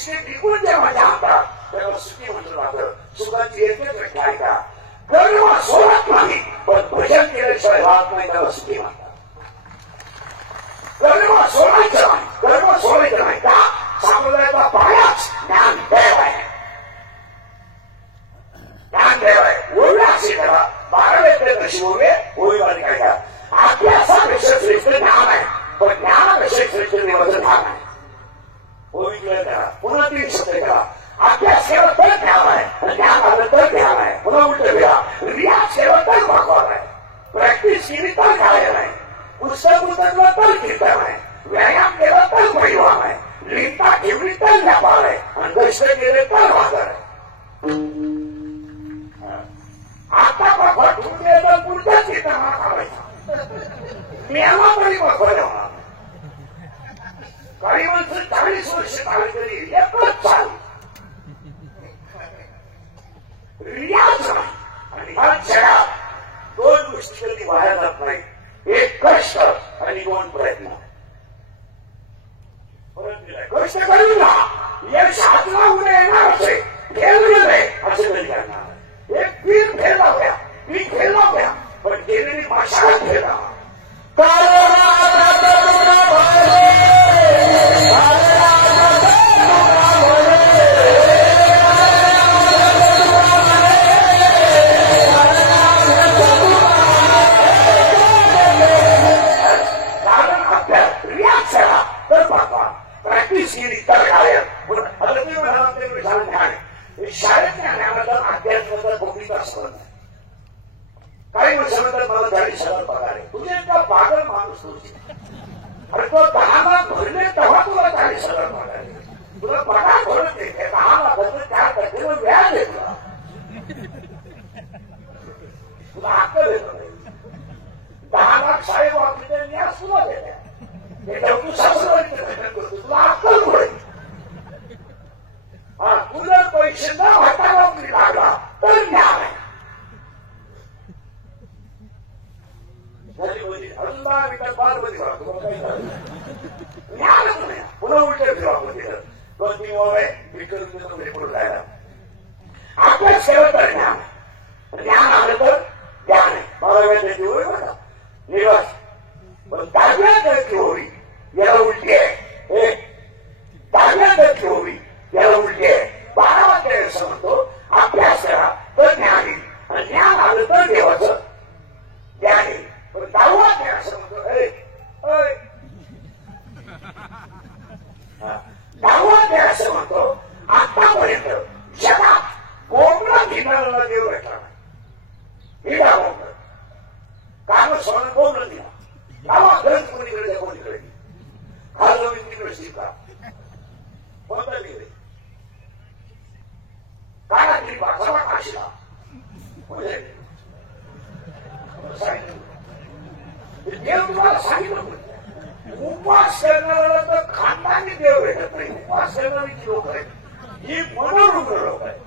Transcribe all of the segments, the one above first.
दिसते टिकून द्या माझ्या हातात, त्याला सुखी म्हटलं जातं. सुखाची एकच व्याख्या आहे का? कर्म सोडत नाही, पण भजन केल्याशिवाय राहत नाही, त्याला सुखी म्हणतात. कर्म सोडायचं नाही, कर्म सोडायचं नाही का? संप्रदायाचा पायाच ज्ञानदेव आहे. ज्ञानदेव आहे. ओळी असे करा, 12 कशी ओळी ओळीवाली काय का? अभ्यासापेक्षा श्रेष्ठ ज्ञान आहे, पण ज्ञानापेक्षा श्रेष्ठ देवाचं ध्यान आहे. ओळी करा, पुन्हा 3 शब्द करा. अभ्यास केला तर ध्यान आहे, ज्ञान आलं तर ध्यान आहे. पुन्हा उलट करा. रियाज केला तर भगवान आहे, प्रॅक्टिस केली तर गायन आहे, पुस्तक उतरलं तर कीर्तन आहे, व्यायाम केला तर परिवार आहे, लिहिता ठेवली तर व्यापार आहे, आणि कष्ट केले तर बाजार आहे. आता बाबा ठेवले तर पुढच्या कीर्तनाला काढायचा, मेला तरी बाबा होणार. काही माणसं 40 वर्ष काढली तरी एकच चाल रियाज नाही. आणि ह्या जगात 2 गोष्टी कधी वाया जात नाही, 1 कष्ट आणि 2 प्रयत्न. कष्ट करू ना, यश हातला उद्या येणार असे, फेल गेले असे कधी करणार. एक पीर फेल होत्या, पीक फेल होत्या, पण गेलेली भाषा फेला. प्रॅक्टिस केली तर गायन. शाळेतल्या ज्ञानाबद्दल अध्यात्माबद्दल भूमिका असत नाही. काही वर्षानंतर मला 40,000 पगार आहे. तुझे इतका पागल माणूस तुझी, अरे तो 10 लाख भरले तेव्हा तुला 40,000 पगार आहे. तुला पगार भरत नाही, 10 लाखाचं 4% व्याज आहे. तुला अक्कल येत नाही. 10 लाख साहेब वापरले व्याज तुला देत्या, तू सासरवाडी करतो, तुला अक्कल पडेल. हा, तुला पैसे न हाताला लागला तर ज्ञान आहे. अजून 10 मिनिटात बार मध्ये ज्ञानच नाही. पुन्हा उलटे फिरवा तिथं 2-3 वय विकरून पुढे जायला. अभ्यास केला तर ज्ञान आहे, ज्ञान आलं तर ज्ञान आहे. मला वेळ त्याची होई बघा निवास, पण 10व्या दरची होई याला उलटी आहे. 10व्या दरची होई याला उलटी आहे. 12वा अध्याय असं म्हणतो, अभ्यास करा तर ज्ञान येईल, आणि ज्ञान आलं तर देवाचं ज्ञान येईल. पण 10वा अध्याय असं म्हणतो, 10वा अध्याय असं म्हणतो, आतापर्यंत जगात कोणला भिनाला देव भेटला नाही. भिना बोंबलं काम सोनं बोंबलं दिला. गावा ग्रंथ कोणीकडे कोणीकडे खाल तिकडे शिका कोणता गेले काळातली भाषा काशीला म्हणजे देव तुम्हाला सांगितलं. उपवास करणाऱ्याला तर खानदानी देव भेटत नाही. उपवास करणारी लोक आहेत ही मनोरुग्ण लोक आहेत.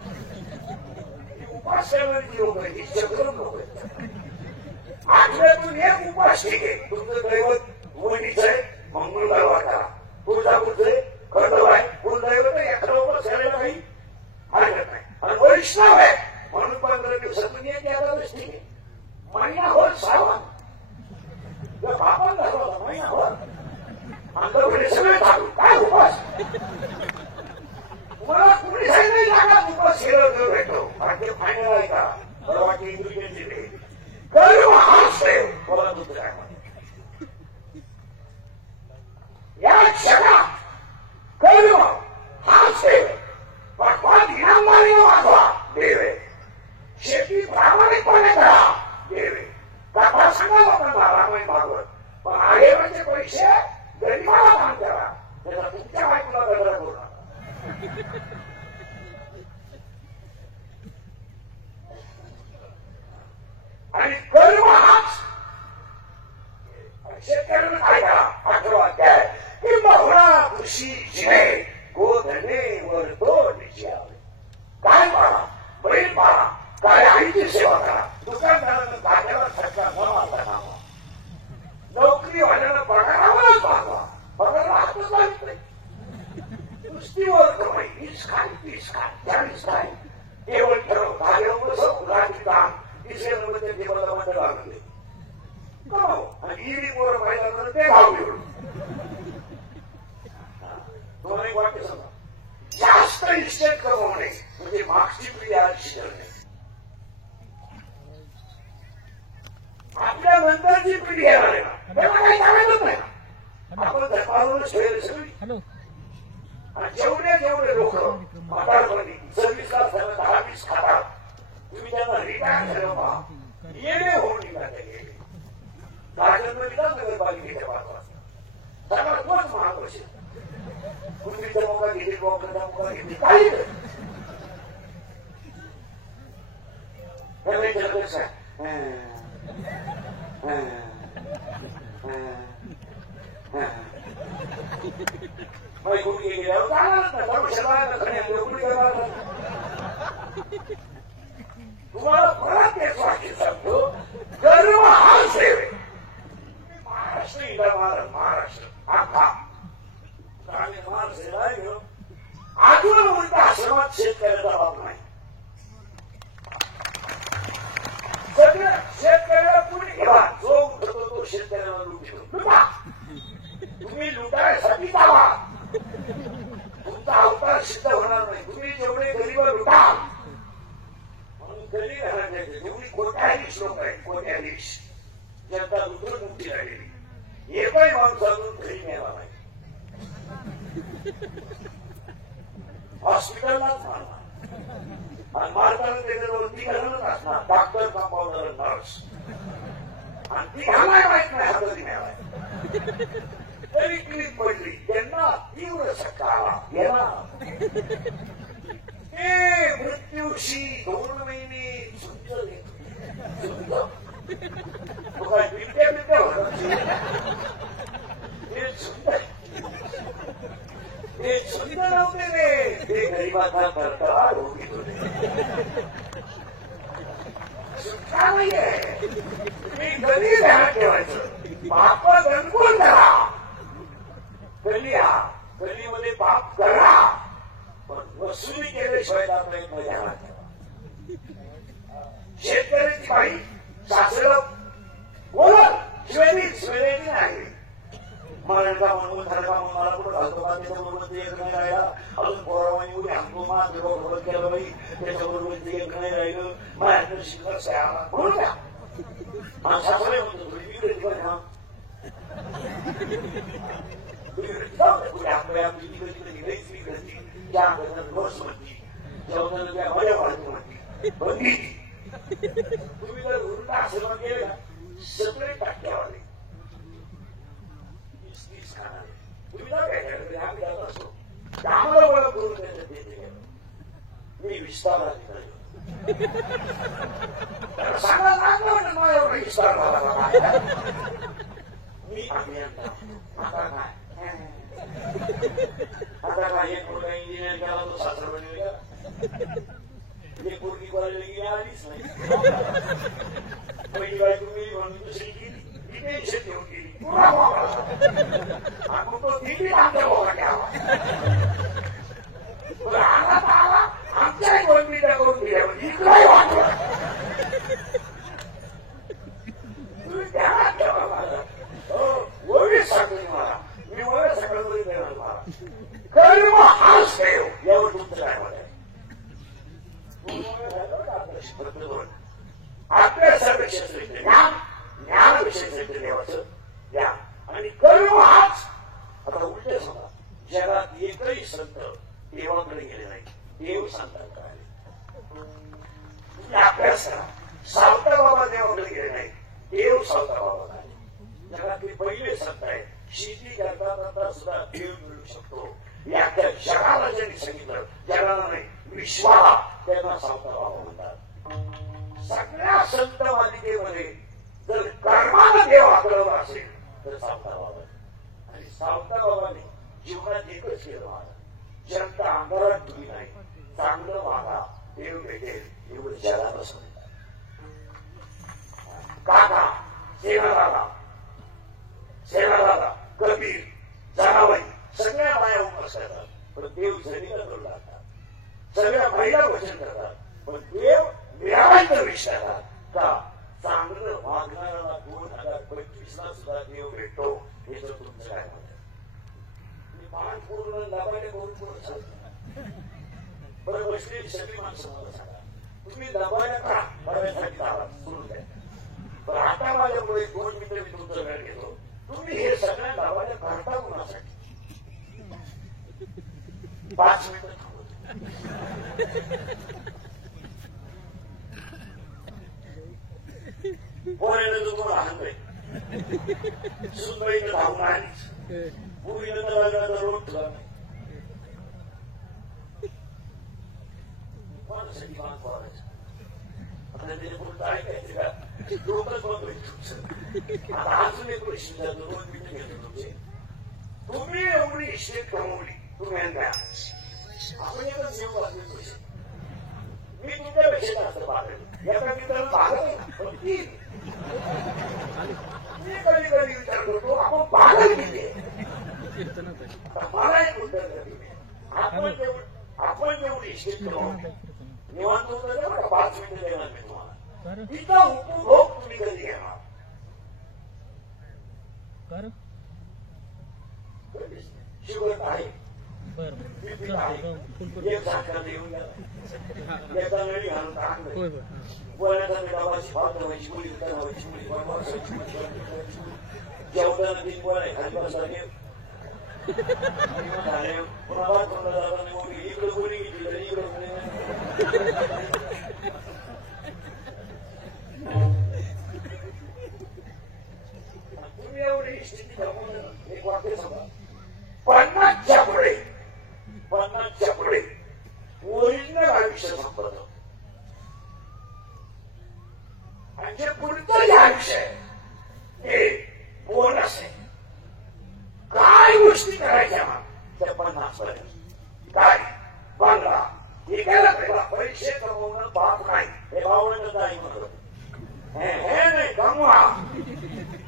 उपवास करणारी लोक आहेत ही चक्रम लोक आहेत. आठवड्यातून एक उपवास ठीक आहे. तुमचं दैवत मोहिनीचं आहे, मंगळवार वाटा तुळजापूरचं आहे, खंडोबा आहे, कुलदैवत आहे. एखादा उपवास करायला काही हरकत नाही. आणि वैष्णव आहे म्हणून 15 दिवसातून एक एखादच ठीक आहे. महिना होत सावा बापान झाला होता महिना होत आमच्याकडे सगळे चालू काय उपवास. तुम्हाला कुणी सांगितलं लागात उपवास केलं भेटतो. आणि ते फायनल आहे का परवा इंग्लिशची कर्म हाच देव. बोला तुझं काय या जगात कर्म हाच देव. भगवान इनामदारीने वागवा देव आहे. शेती प्रामाणिकपणे करा देव आहे. कथा सांगा लोकांना रामायण भागवत, पण आलेचे पैसे गरीबाला दान करा. त्याचा तुमच्या बायकोला गडबड करू नका. आणि कर्म हाच शेतकऱ्यांना काय करा. 8वा अध्याय किंबहुना कृषी जिने गोधने वर दोन काय पाळा बैल पाळा काय आईची सेवा करा. दुकानदारानं भाज्याला फटका न मारता कामा. नोकरी वाल्यानं पगारावरच भागवा. पगाराला हातच लागत नाही. नुसती वर कमाई 20 काय 30 काय 40 काय केवळ ठरव भाग्य बसव रात्री काम तिसऱ्या नंबर ते मला मंडळ लागले आणि ईडी पोरं पाहिजे तर ते गाव घेऊन तुम्हाला एक वाक्य सांगा जास्त इस्टेट कमवणे म्हणजे मागची पिढी आज शिकवणे आपल्या नंतरची पिढी येणार आहे ना तेव्हा काही सांगायचं नाही आपण धर्मावरून ठेवले सगळी आणि जेवढे लोक म्हातारपणी 26 लाख 10-20 खातात तुम्ही त्यांना रिटायर झालं पहा येणे होऊन निघाले राजन नगरपालिकेच्या 5 वाजता सगळा तोच महापुरुष पूर्वीचा मोका घेतली मोका घेतली काही तुम्हाला परत एक वाक्य सांगतो गर्व हा सेवे महाराष्ट्र इला महाराष्ट्र आखा महाराष्ट्राला घेऊन अजून उलट आश्रमात शेतकऱ्याचा बाप नाही सगळं शेतकऱ्याला पुढे घ्या जो उठतो तो शेतकऱ्याला लुटतो लुटा तुम्ही लुटायसाठी जावा तुमचा अवतार सिद्ध होणार नाही तुम्ही जेवढे गरीब लुटा म्हणून गरीब घराण्याचे जेवढी कोट्याधीश लोक आहेत कोट्याधीश जनता लुटून मुक्ती झालेली एकही माणूस अजून घरी मिळाला नाही हॉस्पिटललाच मारणार आणि मारताना त्याच्याजवळ ती घालूनच असणार डॉक्टर कंपाऊंडर नर्स आणि ती घालाय माहित नाही हाताने मिळालाय तरी क्लिक पडली त्यांना तीव्र सत्ता आला गेला ते मृत्यूशी 2 महिने झुंज घेतो तो काय बिलट्या होता ते झुंज ते झुंज नव्हते रे ते गरीबाचा करता रोगी होते सुटका नाहीये तुम्ही कधी ध्यानात ठेवायचं पाप दणकून करा गलीमध्ये पाप करा पण वसुली केल्याशिवाय प्रयत्न ध्यानात ठेवा शेतकऱ्याची काही सासरं बोलत शिवायची नाही मराठा म्हणून थरका म्हणून मला कुठं घालतो का त्याच्याबरोबर एक नाही राहिला अजून पोरावानी उद्या आणतो मा विरोध केलं बाई त्याच्याबरोबर एक नाही राहिलं माझ्याकडे शिकत सहा म्हणून द्या माझा सगळे म्हणतो थोडी बिघडली बघा आमची तिकडे लईच बिघडली त्या बस म्हणती जेवणाला त्या मजा वाढती म्हणती बंदी तुम्ही जर उलटा आश्रमात गेले ना सगळे टाक्यावाले तुम्ही ना काय आम्ही जात असतो आम्हाला मला करून त्याच्यात देते मी विस्तार सांगा लागलं मला एवढा विस्तार झाला मी आता काय आता काय एक मुलगा इंजिनियर केला तो सासर बनवेल एक पोरगी कॉलेजला गेली आलीच नाही पहिली बायको मी म्हणून दुसरी गेली टेन्शन घेऊन गेली आणि तो दिली आमच्या भावाला आला आमच्या 2 मिनिटं करून दिल्या म्हणजे इकडंही वाटलं तुम्ही ध्यानात ठेवा माझा ओळीच सांगतो तुम्हाला मी ओळख सकाळपर्यंत देणार तुम्हाला कर्म हाच देव यावर तुमचं काय मत आहे आपल्या सर्व क्षेत्र ज्ञान विषय देवाचं ज्ञान आणि कर्म हाच आता उलट सांगा जगात एकही संत देवाकडे गेले नाही देव संतांकडे आले तुम्ही अभ्यास करा सावता बाबा देवाकडे गेले नाही देव सावता बाबा आले जगातले पहिले संत आहेत शेती करता सुद्धा देव मिळू शकतो या त्या जगाला ज्यांनी सांगितलं जगाला नाही विश्वाला त्यांना सावता बाबा म्हणतात सगळ्या संत मालिकेमध्ये जर कर्माला देव आकळला असेल तर सावता बाबा आणि सावता बाबाने जीवनात एकच केलं मला जनता अंधारात तुम्ही नाही चांगलं वागा देव भेटेल एवढं जगाला सांगतात काका सेनादादा कबीर जनाबाई सगळ्या माया उपवास करतात पण देव झरीला करू लागतात सगळ्या महिला वचन करतात, पण देव मिळावायचा विषय का चांगलं वागणाऱ्याला 2025ला सुद्धा देव भेटतो. हे जर तुमचं काय म्हणत मान पूर्ण दाबाने करून पुढे चालतो. बरं बसलेली सगळी माणसं मला सांगा, तुम्ही दाबाया का बऱ्यासाठी दाबा सोडून द्या. पण आता माझ्यामुळे 2 मिनिटं मी तुमचं वेळ घेतो. तुम्ही हे सगळ्या दाबाने करता कोणासाठी? 5 मिनिटं पोरायला तुम्हाला हाणतोय, सुनबाईनं धावून आलीच, पूर्वीनं तर रोड तुला नाही. कोणासाठी मान पोरायचं? आपल्या त्याच्या पुढे ऐकायचं का? डोकंच बंद होईल तुमचं. आता अजून एक पैसे जातो, 2 मिनिटं घेतो तुमचे. तुम्ही एवढी इस्टेट कमवली, तुम्ही आपण एकच जीव वाचले पैसे. मी तुमच्यापेक्षा जास्त पाहिलं, एका मित्राला पाहत पण ती मी कधी कधी विचार करतो आपण पागल किती. मला एक उत्तर द्या, आपण जेवढी इस्टेट कमवली निवांत होतं तेवढा 5 मिनिटं देणार मी तुम्हाला. तिचा उपभोग तुम्ही कधी घेणार? शुगर आहे, एक साखर येऊन गेला, एका नळी घालून टाकलं, बोलण्याचा डबाची भात व्हायची, मुली व्हायची, मुली जेवताना 3 बोलाय खाली बसला पुन्हा भात कोणला जाताना इकडे बोली घेतली इकडे तुम्ही एवढी स्थिती एक वाक्य सांगा. 50च्या पुढे ओरिजिनल आयुष्य संपत आणि जे पुढचं जे आयुष्य आहे ते बोनस आहे. काय गोष्टी करायच्या त्या 50 पर्यंत काय बांगला हे केलं पाहिजे. पैसे कमवणं बाप नाही, हे भावनं नाही म्हणत, हे नाही कमवा.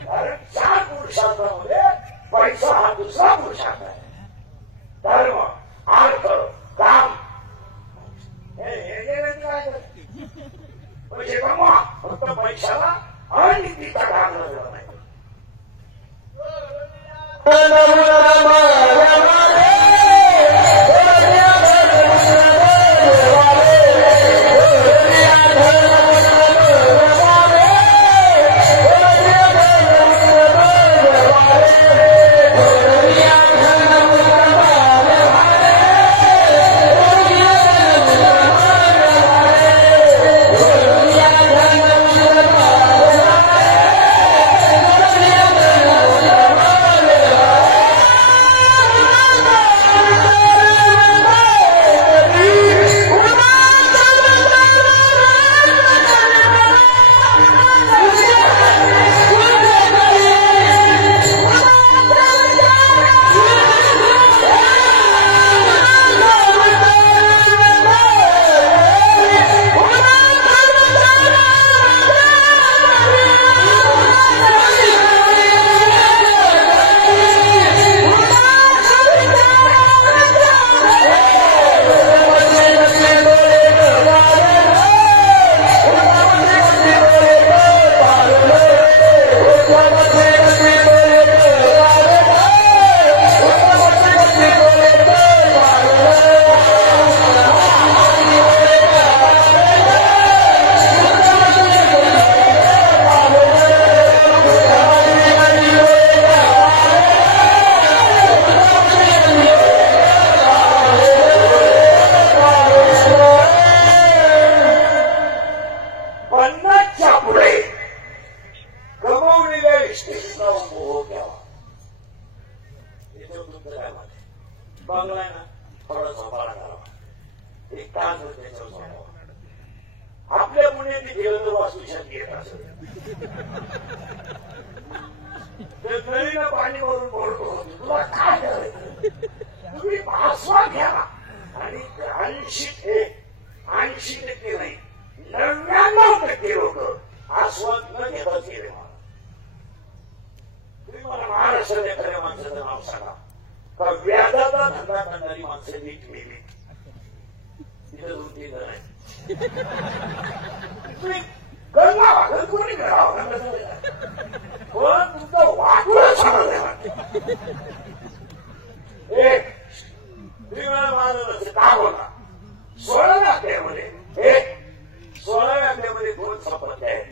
कारण 4 पुरुषार्थामध्ये पैसा हा दुसरा पुरुषार्थ आहे. धर्म, अर्थ, काम काय पैसे कमवा, फक्त पैशाला अनितीचा भाग लागला नाही. आपल्या पुण्याने गेलं तर वास्तुशांती येत असत. नळीला पाणी भरून बोलतो तुला काय करायचं, तुम्ही आस्वाद घ्या आणि 80% नाही 99% लोक आस्वाद न घेताच गेले. तुम्ही मला महाराष्ट्राच्या खऱ्या माणसाचं नाव सांगा का व्याजाचा धंदा करणारी माणसं नीट मेली. तिथं 2-3 जण आहेत. तुम्ही गंगा वागत कोणी करावं पण तुमचं वाटलं सांगत नाही वाटत. एक महाराजांचं का बोला 16व्या अध्यायामध्ये 16व्या अध्यायामध्ये 2 शपथ आहेत.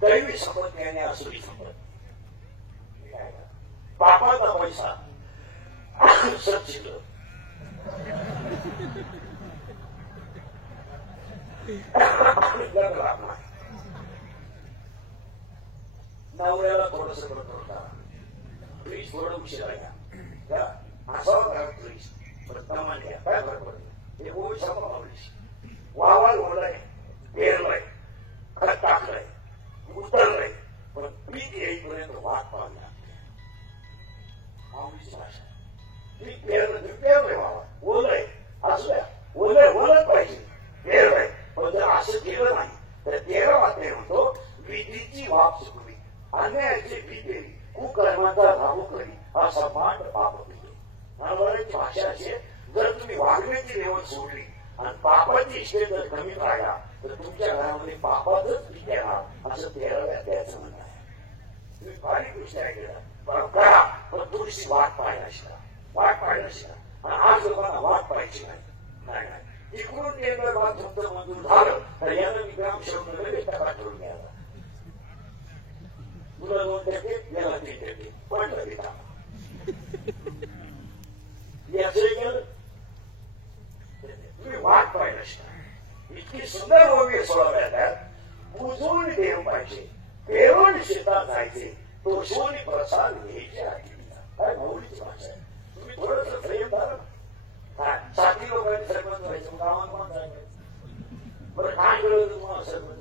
दैवी शपथ आणि असुरी शपथ. पापाचा पैसा सच्चिल नवऱ्याला थोडस करता प्लीज थोडं उशीर आहे असावं प्लीज प्रमाण घ्या काय फरक पडतो हे ओळी सभा मावली वावाल ओढलंय पेरलंय खत टाकलंय उतरलंय पण पीक येईपर्यंत वाट पाहावी लागते. माऊलीची भाषा पीक पेरलंय वावा ओलंय असू द्या ओलत पाहिजे पेरलंय पण जर असं केलं नाही तर 13वा अध्याय म्हणतो विधीची वाप चुकली अन्यायाची भीती कुकर्माचा राहू करी असा मांड पाप पिले. नवऱ्याची भाषा अशी जर तुम्ही वागण्याची लेवल सोडली आणि पापाची इष्टे जर कमी राहिला तर तुमच्या घरामध्ये पापातच पीक येणार असं 13व्या अध्यायाचं म्हणणं आहे. तुम्ही बारीक गोष्टी ऐकल्या करा पण थोडीशी वाट पाहायला शिका आणि आज लोकांना वाट पाहायची नाही. इकडून केंद्र तुमचं मंजूर झालं तर यानं मी ग्रामसेवक लगेच टका ठरून घ्यायला तुला 2% याला 3% पडलं ते काम याचं तुम्ही वाट पाहिलं इतकी सुंदर ओवी 16व्या अध्यायात बुजवून देव पाहिजे पेरून शेतात जायचे तोषवून प्रसाद घ्यायचे आधी काय माऊलीची भाषा आहे. तुम्ही थोडंसं प्रेम धरा 60 लोकांनी सरपंच व्हायचं गावात कोण जायचं बरं काय कळलं तुम्हाला सरपंच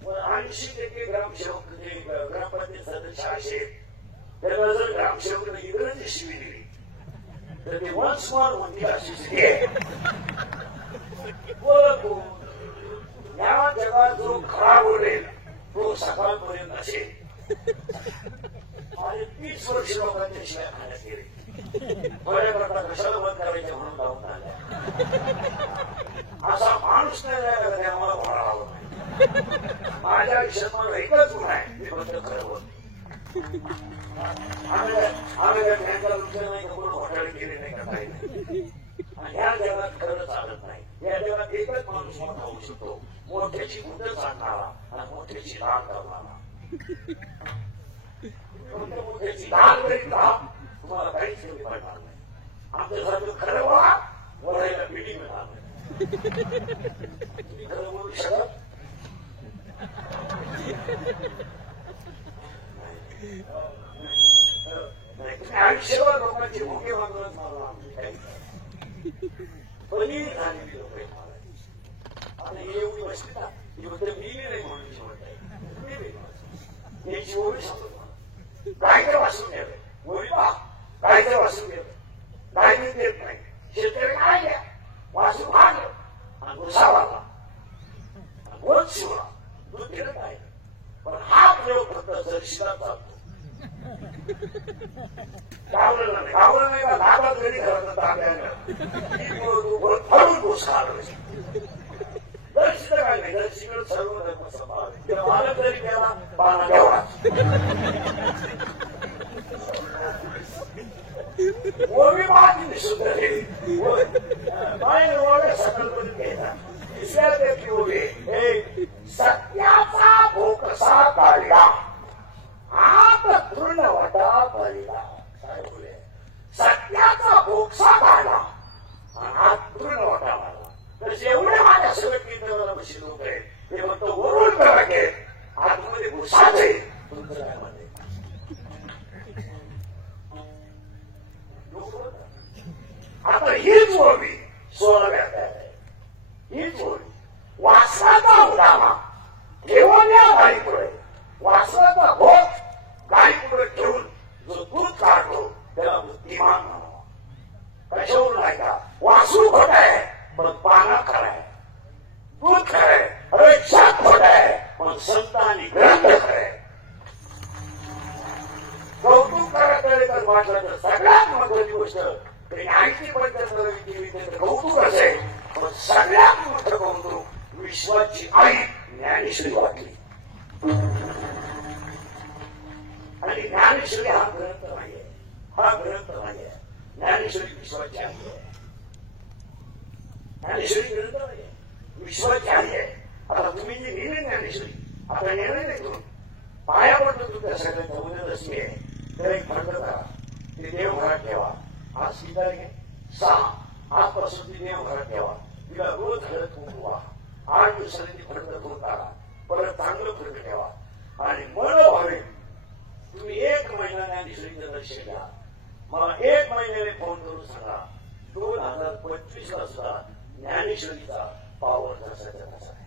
80% ग्रामसेवक ग्रामपंचायत सदस्य असेल त्याला जर ग्रामसेवकाने इंग्रजी शिवी दिली तर ते वन्स मोर म्हणते अशी स्थिती आहे. या जगात जो खरा बोलेल तो सकाळपर्यंत असेल आणि 30 वर्ष लोकांच्या शिवाय खाण्यात गेले बऱ्या प्रकार कशाला बंद करायचे म्हणून लावून आल्या असा माणूस नाही जायला आम्हाला बोलायला हवं नाही. माझ्या आयुष्यात मला एकच गुण आहे मी फक्त खरं बोलतो. आम्ही त्या बँका लुटलं नाही का कोण घोटाळे केले नाही का काही नाही आणि ह्या जगात खरं चालत नाही. या जगात एकच माणूस मोठा होऊ शकतो मोठ्याची मुदत आणणारा आणि मोठ्याची दान करणारा. मोठ्याची दान करीत राहा तुम्हाला काहीच कमी पडणार नाही. आमच्यासारखं खरं व्हा वरायला पिढी मिळणार नाही. तुम्ही खरं बोलू शकत आयुष्यभर लोकांची भोगे मागत मला पनीर झालेली लोक आणि एवढी वस्ती ना ती फक्त मी नाही म्हणून याची ओळी सांगतो काय काय वाचून घ्यावे ओळी पहा काय काय वाचून घ्यावे काय मी देत नाही शेतकरी काय घ्या वाचून भागलं आणि गुसा वागला गोड शिवला दूध दिलं काय पण हा प्रयोग फक्त जरशीला चालतो. गावलं नाही का लाभात घरी घरात ताब्यानं फळून गोष्ट आलं दर्शित काय नाही दर्शिकडे सर्व धर्म समाज मालक जरी केला पाना द्यावा ओवी माझी शुद्ध ओव्या संकल्पनेत घ्यायचा. तिसऱ्या त्याची ओवी एक सत्याचा भोकसा काढला आत पूर्ण वाटा पडला. काय बोले सत्याचा भोगसा काढला आत पूर्ण वाटा मारला. तर जेवढे माझ्या सगळं केंद्राला बशी लोक आहेत ते फक्त वरून करा घे आतमध्ये भुसाच आहे तुमचं काय म्हणते आता हीच ओवी 16व्या अध्यायात हीच ओवी वासनाचा उदामा ठेवून या गाडी पुढे वासनाचा भोग गाडी पुढे ठेवून जो दूध काढतो त्याला बुद्धिमान म्हणावा. कशावरून नाही का वासरू खोट आहे पण पाना खरं आहे दूध खरं आहे अरे खोट आहे पण संत आणि ग्रंथ खरं आहे. कौतुक करायचं तर म्हटलं तर सगळ्यात महत्वाची गोष्ट तरी 80-85 केली तर कौतुकच आहे. पण सगळ्यात मोठं कौतुक विश्वाची आई ज्ञानेश्वरी वाटली. आणि ज्ञानेश्वरी हा ग्रंथ नाहीये, हा ग्रंथ नाहीये. ज्ञानेश्वरी विश्वाची आई आहे. ज्ञानेश्वरी ग्रंथ नाहीये, विश्वाची आई आहे. आता तुम्ही जी लिहिली ज्ञानेश्वरी आता निर्णय नाही करून पाया पडतो तुमच्या सगळ्यांच्या उद्यादशमी आहे. तर एक फंड करा, ते देव घरात ठेवा. आज किती तारीख आहे? 6. आजपासून ती देव घरात ठेवा. तिला रोज हळद कुंकू वा. 8 दिवसांनी ती फंड धुवून काढा. परत चांगलं फंड ठेवा. आणि मन भावे तुम्ही 1 महिना ज्ञानेश्वरीचं दर्शन घ्या. मला 1 महिन्याने फोन करून सांगा 2025 ला सुद्धा ज्ञानेश्वरीचा पावर जसाच्या तसा आहे.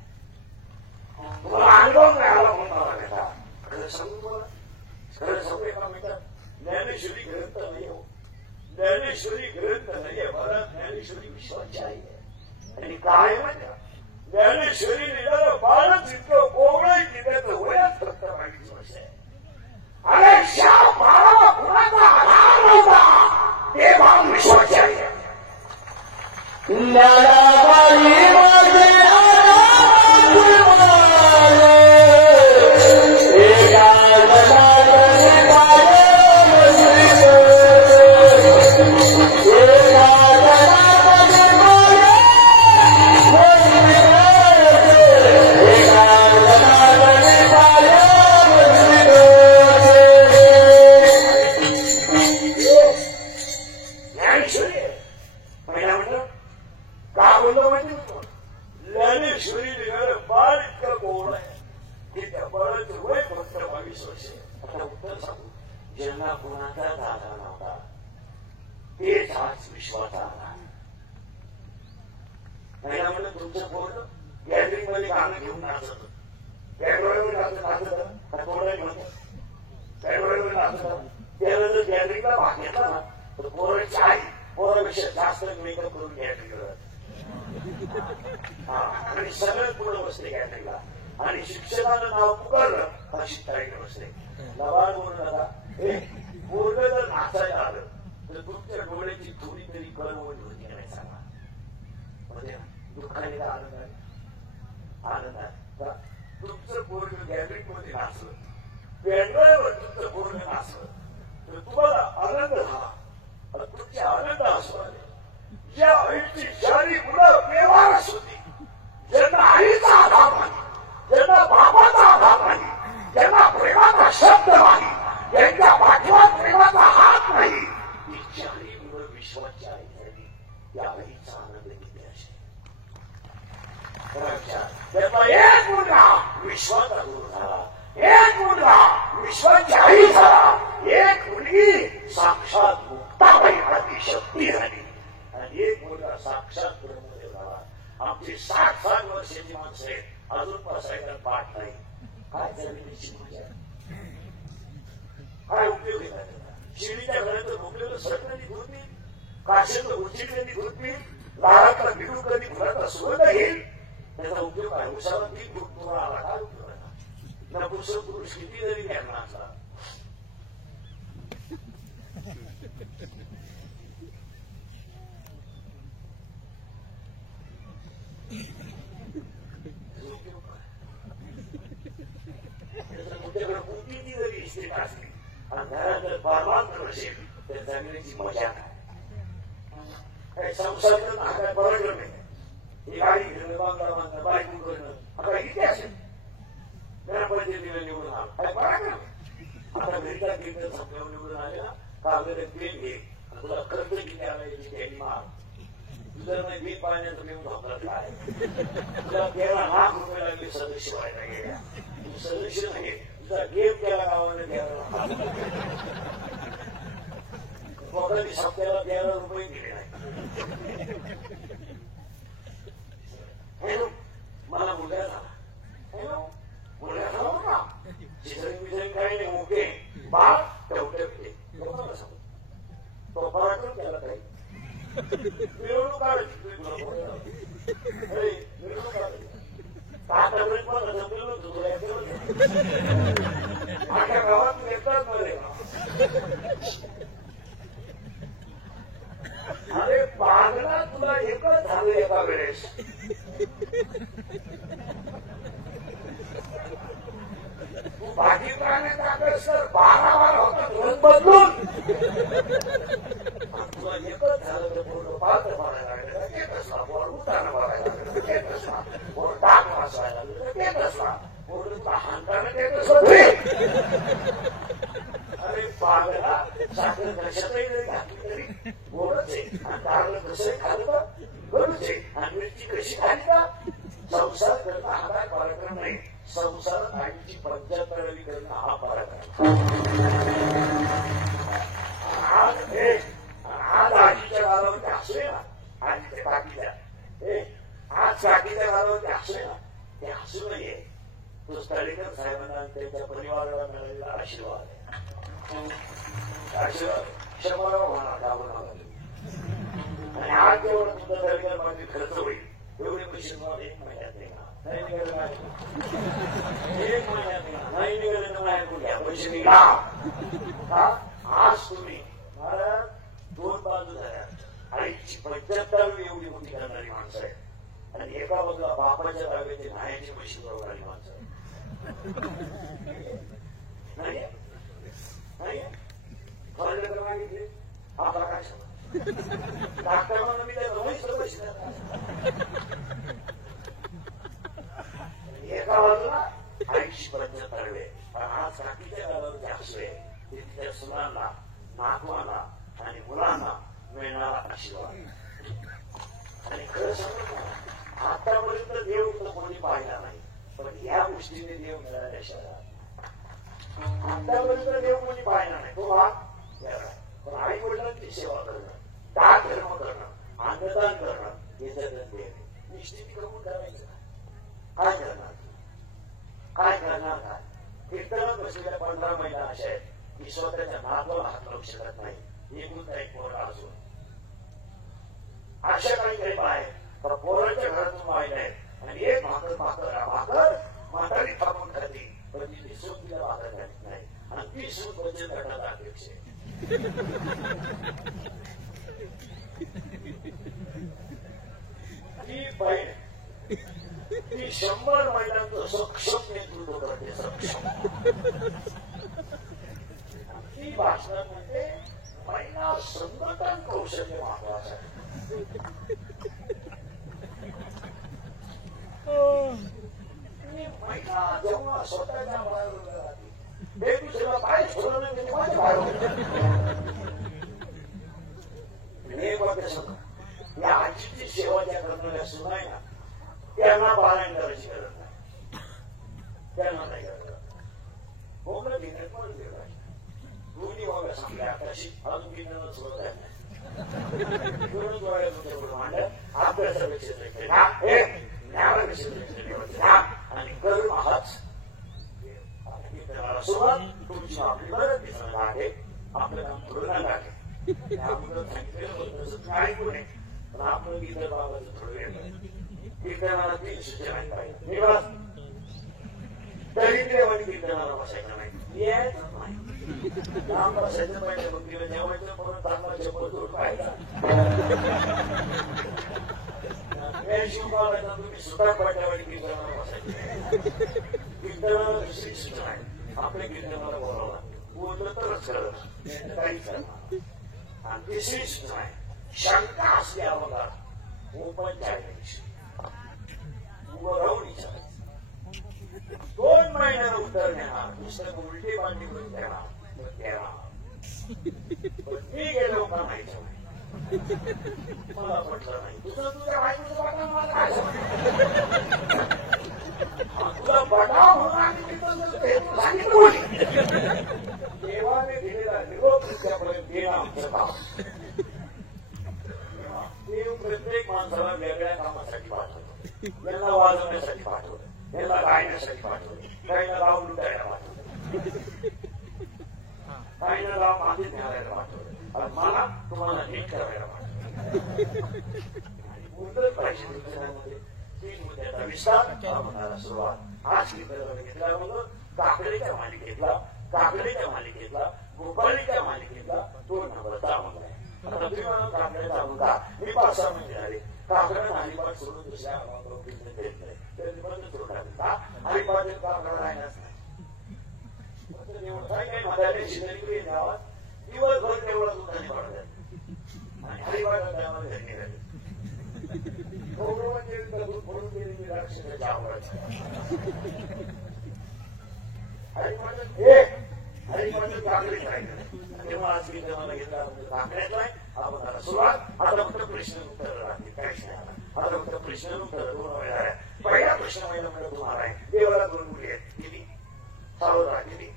तुम्हाला अनुभव मिळाला म्हणून घेता. खरं सांगू मला, खरं सांगू एका मिनिटात, ज्ञानेश्वरी ग्रंथ नाही हो, ज्ञानेश्वरी ग्रंथ नाहीये. मला ज्ञानेश्वरी विश्वाची आई आहे. आणि काय म्हणजे ज्ञानेश्वरी लिहिलं बाळच इतकं कोवळं की त्याचं वयच फक्त 22 वर्ष आहे. अरे शा बाळाला कुणाचा आधार नव्हता, ते बाळ विश्वाची आई आहे. तुमचं पोरं गॅदरिंग मध्ये गाणं घेऊन नाचत, गॅदरिंग नाचत गॅदरिंग नाचत. त्याला जर गॅदरिंगला भाग घेतला ना तर पोराची आई पोरापेक्षा जास्त मेकअप करून गॅदरिंग करत आणि सगळं पुढे बसले गॅदरिंगला. आणि शिक्षकानं नाव पुकारलं अशी ताईने बसले. लवाड बोलू नका. पोरग जर नाचायला आलं तर तुमच्या डोळ्याची थोडी तरी कळवण होती नाही सांगा. म्हणजे दुःखाने का आनंद आहे? आनंद आहे. तुमचं पोरग गॅदरिंग मध्ये नाचलं, बँडवर तुमचं पोरग नाचलं तर तुम्हाला आनंद झाला. तुमचे आनंद असू आले. ज्या आईची शारी मुलं व्यवहारच होती, ज्यांना आईचा आधार नाही, ज्यांना बाबाचा आधार नाही, ज्यांना प्रेमाचा शब्द नाही, ज्यांच्या पाठीवर प्रेमाचा हात नाही, ती चारी मुलं विश्वाची आई झाली. त्या आईचा आनंद किती असेल. त्यातला एक मुलगा विश्वाचा गुरु झाला, एक मुलगा विश्वाची आई झाला, एक मुलगी साक्षात मुक्ताबाई आदिशक्ती झाली आणि एक मुलगा साक्षात ब्रह्मदेव झाला. आमची 60-60 वर्षाची माणसं आहेत, अजून बसायला पाठ नाही. काय जमिनीची मजा, काय उपयोग आहे त्याचा? शिडीच्या घराचं भोगलेलं सगळ्यांनी धुत नाही, काशेचं उंची कधी धुत नाही, लाडाचा बिडू कधी फुलाचा सुगंध घेईल. त्याचा उपयोग आहे. उसाला 3 फूट तुम्हाला आला काय उपयोग आहे? नपुंसक पुरुष किती जरी घ्यायला असला तुमच्याकडे कुठली जरी इस्टेट असली आणि घरात जर परमांतर असेल तर जमिनीची मजा काय? संसार हातात परवडलं नाही. ही गाडी घेणं, बांधला बांधणं, बायको करणं आता किती असेल. गणपतीला निवडून आला काय बरं. आता घरीचा कीर्तन संपल्यावर निवडून आले ना कागद पेन घे, तुला खर्च किती आला त्यांनी मार. तुझं नाही बी पाण्याचं मी वापरत काय तुला 13 लाख रुपये लागले सदस्य व्हायला गेल्या. तू सदस्य नाही, तुझा गेम केला गावाने 13 लोकांनी सप्त्याला 13 रुपये दिले नाही. मला मुलगा झाला, मुलगा झाला होता चिसरी बिसरी काही नाही. ओके बाळ तेवढे लोकांना सांगतो तो पराक्रम केला काही मिळवणूक काढायची. मिळवणूक काढायची आतापर्यंत मला जमलेलं माझ्या गावात येतात मध्ये टाकलेस तू भाजी प्राणी टाकलेस तर 12 होता धोरण बदलून तुला एकच झालं तर पूर्ण पाच मारायला लागलं ते कसला पोर उताना मारायला लागलं ते कसला पोर डाग वाचवायला लागलं ते कसला पोर तुला हाताने ते कसं अरे पागला साखर कशातही जरी घातली तरी गोडच आहे आणि कारलं कसंही खाल्लं तर गोडच आहे आणि मिरची कशी खाली का संसार करणं हा काय पराक्रम नाही संसार आईची पंचाहत्तरावी करणं हा पराक्रम आज आजीच्या गालावरती हसले ना आजीच्या काकीच्या आज काकीच्या गालावरती हसले ना ते हसू नाहीये तो स्थळीकर साहेबांना त्यांच्या परिवाराला मिळालेला आशीर्वाद आहे आशीर्वाद शंभराव होणार गावाला आणि आज जेवढं तुमचा स्थळीकर माझे खर्च होईल एवढे पैसे तुम्हाला 1 महिन्यात नाही निघाले नाही 1 महिन्यात नाही निघाले तर माझ्या कुठल्या पैसे निघा आज तुम्ही महाराज 2 बाजू झाल्या आईची 75वी एवढी मोठी करणारी माणसं आहे आणि एका बाजूला बापाच्या ताब्याचे न्यायाची पैसे पुरवणारी माणसं आहे नाही खरं तर मागितले आपला काय डॉक्टर म्हणून मी त्याला पैसे एका बाजूला आईची 75वी पण आज काकीच्या गावावरती हसवे ते तिच्या सुनांना नातवांना आणि मुलांना मिळणारा आशीर्वाद आणि खरं सांगू आतापर्यंत देव तर कोणी पाहिला नाही पण या गोष्टीने देव मिळाल्या शहरात आतापर्यंत देव कोणी पाहिला नाही तो भाग पण आई वडिलांची सेवा करणं दान धर्म करणं अन्नदान करणं हे जगत देव निश्चित करून करायचं काय करणार काय कीर्तनात बसलेल्या 15 महिला अशा आहेत की स्वतःच्या नातवाला हात लावू शकत नाही एकूण काही पोरं असून अशा काही बाहेर तर पोरांच्या घरातून वाहिल्या आहेत आणि एक भाकर म्हातारी थांबून खाती पण ती दिसून तिला भाकर घालत नाही आणि ती सूट बचत गटाचा अध्यक्ष ती बहीण ती 100 महिलांचं सक्षम नेतृत्व करते सक्षम ती भाषणात म्हणते महिला संघटन कौशल्य महत्वाचं आहे महिला जेव्हा स्वतःच्या बाहेर राहते बेबीला काय सोडलं नाही माझ्या बाहेर या आजीची सेवा ज्या करणाऱ्या सुना आहे ना त्यांना पारायण करायची गरज नाही त्यांना नाही करत कोकण घेण्यात पण दोन्ही वागा सांगल्या कशी अजून घेण्याला सुरुवात आहे अभ्यासाचे क्षेत्र आणि करून आहात सुरुवात तुमची आपली बरं दिसणार आहे आपलं काम थोडं आहे आपण सांगितलेलं होतं ऐकू नये पण आपण गीता बाबाचं थोडं वेळ कीर्तनाला 3 सूचना पाहिजे तरी देवानी कीर्तनाला बसायचं नाही यायचं नाही लांब बसायचं पाहिजे भक्तीला जेवायचं परत चांगला चप्पल दूर पाहिजे शिवबाबाचा तुम्ही सुद्धा पडल्यावर कीर्तनाला बसायचं कीर्तनाला दुसरी सूचना आहे आपल्या कीर्तनाला बोलावला बोललं तरच करत काही करणार आणि तिसरी सूचना आहे शंका असल्या बघा ओपन चॅलेंज उभं राहून विचारायचं 2 महिन्यानं उत्तर देणार पुस्तक उलटी पालटी करून देणार पण मी गेलो का माहिती नाही मला म्हटलं नाही तुझ्या बायकोचं बटन मला काय तुला बटाव होणार देवाने दिलेला निरोप तुझ्यापर्यंत देणं आमचं काम देव प्रत्येक माणसाला वेगळ्या कामासाठी पाठवतो यांना वाजवण्यासाठी पाठवतो यांना गायण्यासाठी पाठवतो काहींना गाव लुटायला पाठवतो काहींना गाव मागे न्यायला पाठवतो आणि मला तुम्हाला नीट करायला पाठवतो मुद्दत पाहिजे तुमच्यामध्ये 3 मुद्द्याचा विस्तार होणारा सुरुवात आज घेतला म्हणून काकडेच्या मालिकेतला गोपालीच्या मालिकेतला 2 नंबरचा मुद्दा आहे आता तुम्ही मला काकड्याचा मुद्दा मी 5-6 महिने झाले काकडा नालीपाट सोडून म्हणायची तरी गावात दिवसभर तेवढा दुधाने पडतात आणि हरिवाला त्यामध्ये धन्य झाले म्हणून गेलेली राक्षसाच्या आवडायचं हरिमाचं काकडीच राहिलं तेव्हा आज मी मला घेतला काकड्याच नाही आपण आता सुरुवात आता फक्त प्रश्न उत्तर राहतील काहीच नाही आता फक्त प्रश्न उत्तर 2 वेळा आहे पहिला प्रश्न महिला म्हणजे तुम्हाला आहे देवाला 2 मुली आहेत किती सावधा किती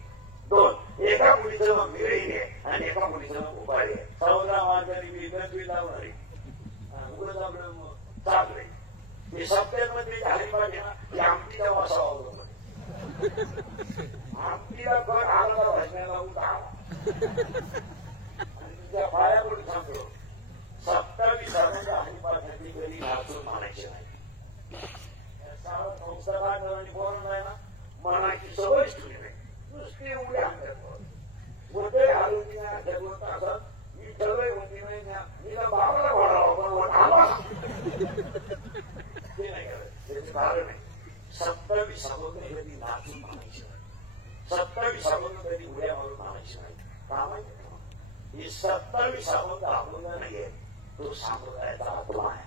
2 एका मुलीचं मग मिळी आहे आणि एका मुलीचं मग उपाळी आहे सावधा मारणारी मी गणपती लावणारी उगच आपलं चाललंय ते सप्त्यांमध्ये हरिपाठ आहे ना ते आमटीच्या वासावर आमटीला कर आला भाजण्याला उतारा आणि तुझ्या पायाकडून सांगतो 27 हरिपाठाची कधी नाचून मानायची नाही संस्कार बोलून आहे ना मनाची सवयच ठेवली नाही नुसते उड्या आणतात मोठे आरोग्य ठरवत असत मी ठरवय होती नाही मी बाबाला वाढावा ते नाही करत त्याचे कारण आहे 27 कधी नाचून मानायची नाही 27 कधी उड्या मारून मानायची नाही का माहिती ही 27 आपला नाहीये तो संप्रदायाचा आत्मा आहे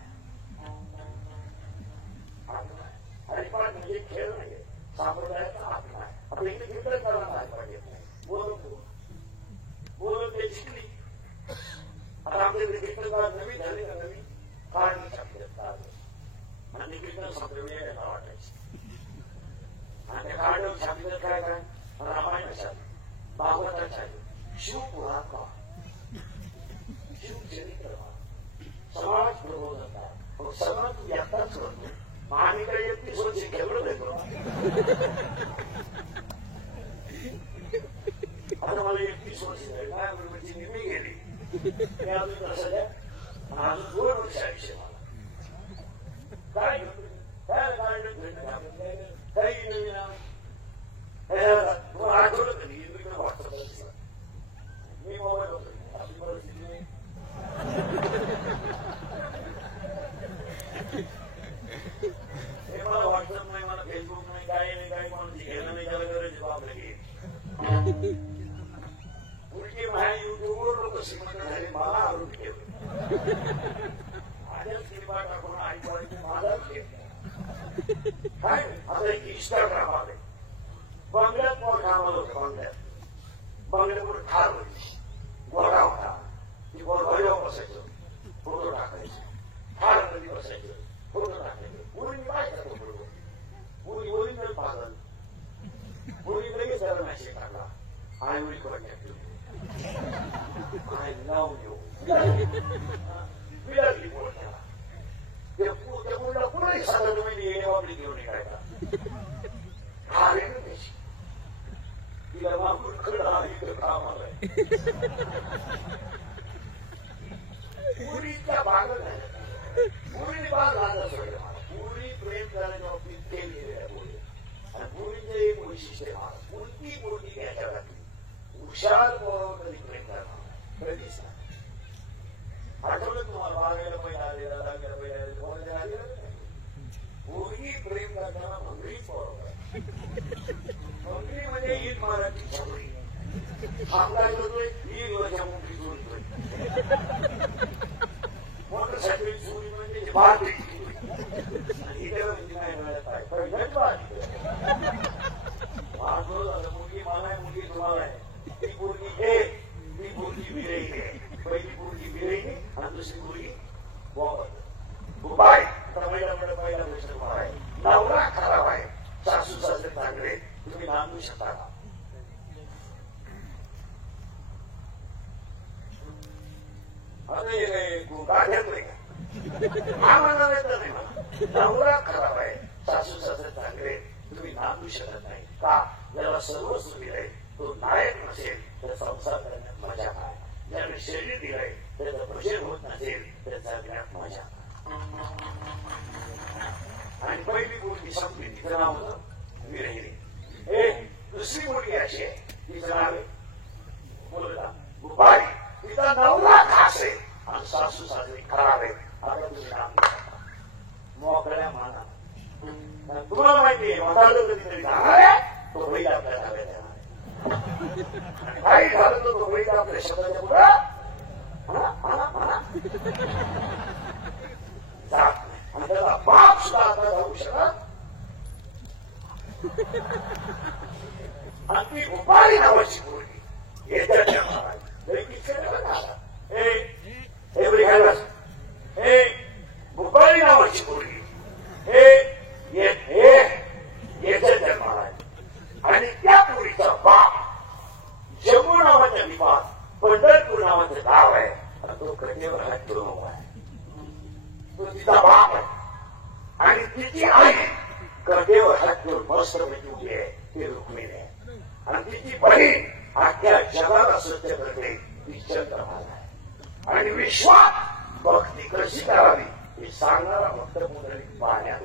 हरिपाठ म्हणजे खेळ नाहीये संप्रदायाचा आत्मा आहे आपल्या इकडे कीर्तन करायला हरिपाठ येत नाही बोलून ते शिकली आता आपल्याकडे कीर्तनकार नवीन झाले का नवीन काढली शकतात आणि कीर्तन संप्रदायाला वाटायचे आणि त्या काढून सांगितलं काय काय रामायणाच्या भागवताच्या शिवपुराण का शिवचरित्र समाज प्रबोधनकार समाज यात्राच करतो आम्ही काही 31 वर्षी केवढं देतो आता मला 31 वर्ष झाली काय बरोबरची निमी गेली मी अजून कसं द्या अजून 2 वर्ष आयुष्य मला काय काही नवीन आठवलं कधी व्हॉट्सअप मी मोबाईल होतो आपली परिस्थिती नाही मला व्हॉट्सअप नाही मला फेसबुक नाही काही नाही काही कोणाची घेणं नाही त्याला गरज बाबा उलटी माझ्या युट्यूबवर लोक श्रीमंत झाले मला आरोप केलं माझ्याच किरपा टाकून आई माझाच घेतला काय आता एक इंस्टाग्राम आले बंगल्यात मोठ कामाला होतं बंगल्यापुढे ठार होती गोडा होता ती गोडवाडीवर बसायचं फोटो टाकायचे ठार नदी बसायचं फोटो टाकायचे मुलींनी काय करतो बरोबर मुलींकडे पागल मुली लगेच त्याला मॅसेज टाकला I will contact you I love you विलासली बोल त्याला त्या मुलीला कुणाही सांगा तुम्ही येणे वापरी घेऊन निघायला हा रे त्याची तिला मागून खरं इकडे काम आलंय पुरीच्या बाग झाल्या पुरी बाग झाला सोडलं मला पुरी प्रेम करायच्या बाबतीत ते लिहिलेल्या बोलले आणि पुरीचं एक वैशिष्ट्य मला कोणती बोलली घ्यायच्या लागली हुशार बरोबर कधी प्रेम करणार कधीच नाही आठवलं तुम्हाला बागायला पहिला आलेला लागेला पहिला आलेला कोणाच्या आलेला पूर्वी प्रेम करताना भंगरीच बरोबर भंगरी म्हणजे ईद मराठी भंगरी सांगायला होतोय 3 वर्षा मोठी जोडतोय मोटरसायकल चोरी म्हणजे बात आणि इथे म्हणजे नाही मिळत आहे पहिल्याच बात झालं मुलगी मला आहे मुलगी तुम्हाला आहे ती पोरगी घे ती पोरगी विरही आहे पहिली पोरगी विरही आणि दुसरी पोरगी बाय पहिला प्रश्न तुम्हाला आहे नवरा खराब आहे सासू सासरे चांगले तुम्ही नांदू शकता का आता हे गाठ्यात नाही का हा म्हणाला येत नाही मला नवरा खराब आहे सासू सासरे चांगले तुम्ही नांदू शकत नाही का ज्याला सर्व सुविधा आहे तो नायक नसेल तर संसार करण्यात मजा काय ज्याने शरीर दिलंय त्याचं भजन होत नसेल तर जगण्यात मजा आणि पहिली मुलगी संपली तिचं नाव होतं विरहिणी हे दुसरी मुलगी अशी आहे तिचं नाव आहे मुलगा गुबारी तिचा नवरा खास आहे आणि सासू सासरी खराब आहे आता तुम्ही नाम मोकळ्या माना तुम्हाला माहिती आहे मसाला कधीतरी जाणार आहे तो पहिला आपल्या ताब्यात येणार आहे काही झालं तर तो होईल आपल्या शब्दाच्या पुढं जात नाही. आणि त्याला बाप सुद्धा आता जाऊ शकत. आणि ती गोपाळी नावाची मुलगी येत्या जन्माला तरी किती हे गोपाळी नावाची मुलगी हे येत्या जन्माला आणि त्या मुलीचा बाप जम्मू नावाच्या निवास पंढरपूर नावाचं गाव आहे आणि तो कन्येवर हात ठेवून उभा आहे. तो तिचा बाप आहे आणि तिची आई कन्येवर हात ठेवून मस्तपैकी उभी आहे. ती रुक्मिणी आहे आणि तिची बहीण अख्ख्या जगाला सत्य करते ती चंद्रमाला आहे. आणि विश्वात भक्ती कशी करावी हे सांगणारा भक्त पुंडलिक पाहण्यात